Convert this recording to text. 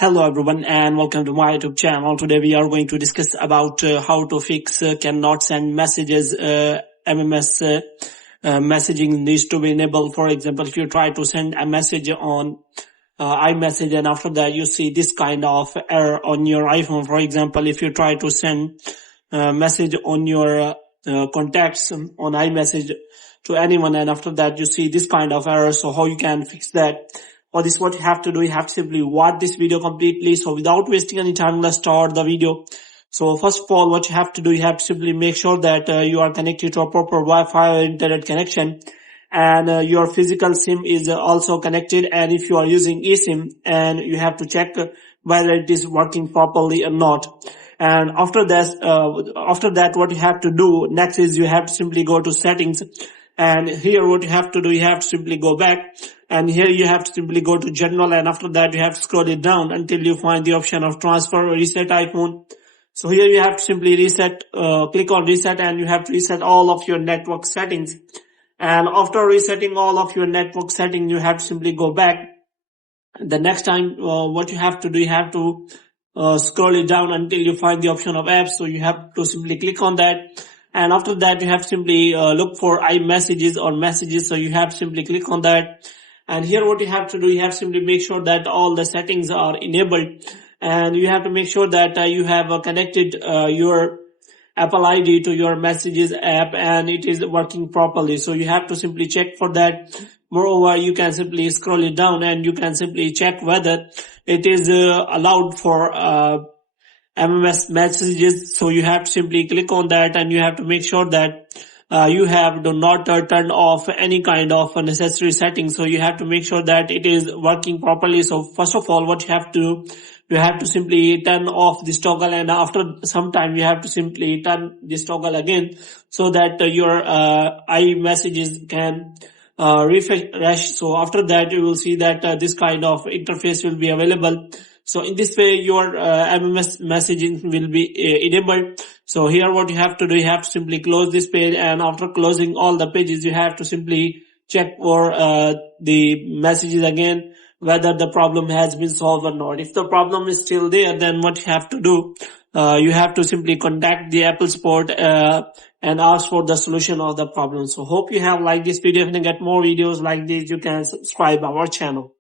Hello everyone and welcome to my YouTube channel. Today we are going to discuss about how to fix cannot send messages. MMS messaging needs to be enabled. For example, if you try to send a message on iMessage and after that you see this kind of error on your iPhone. For example, if you try to send a message on your contacts on iMessage to anyone and after that you see this kind of error. So how you can fix that? For this, what you have to do, you have to simply watch this video completely. So without wasting any time, let's start the video. So first of all, what you have to do, you have to simply make sure that you are connected to a proper Wi-Fi or internet connection, and your physical SIM is also connected. And if you are using eSIM, and you have to check whether it is working properly or not. And after that, what you have to do next is you have to simply go to settings. And here what you have to do, you have to simply go back. And here you have to simply go to general, and after that you have to scroll it down until you find the option of transfer or reset iPhone. So here you have to simply reset, click on reset, and you have to reset all of your network settings. And after resetting all of your network settings, you have to simply go back. The next time, what you have to do, you have to scroll it down until you find the option of apps. So you have to simply click on that. And after that, you have to simply look for iMessages or messages. So you have to simply click on that. And here what you have to do, you have to simply make sure that all the settings are enabled. And you have to make sure that you have connected your Apple ID to your messages app and it is working properly. So you have to simply check for that. Moreover, you can simply scroll it down and you can simply check whether it is allowed for MMS messages. So you have to simply click on that and you have to make sure that you have do not turn off any kind of necessary settings. So you have to make sure that it is working properly. So first of all, what you have to do, you have to simply turn off this toggle, and after some time you have to simply turn this toggle again so that your iMessages can refresh. So after that you will see that this kind of interface will be available. So in this way your MMS messaging will be enabled. So here what you have to do, you have to simply close this page, and after closing all the pages you have to simply check for the messages again whether the problem has been solved or not. If the problem is still there, then what you have to do, you have to simply contact the Apple support and ask for the solution of the problem. So hope you have liked this video. If you get more videos like this, you can subscribe our channel.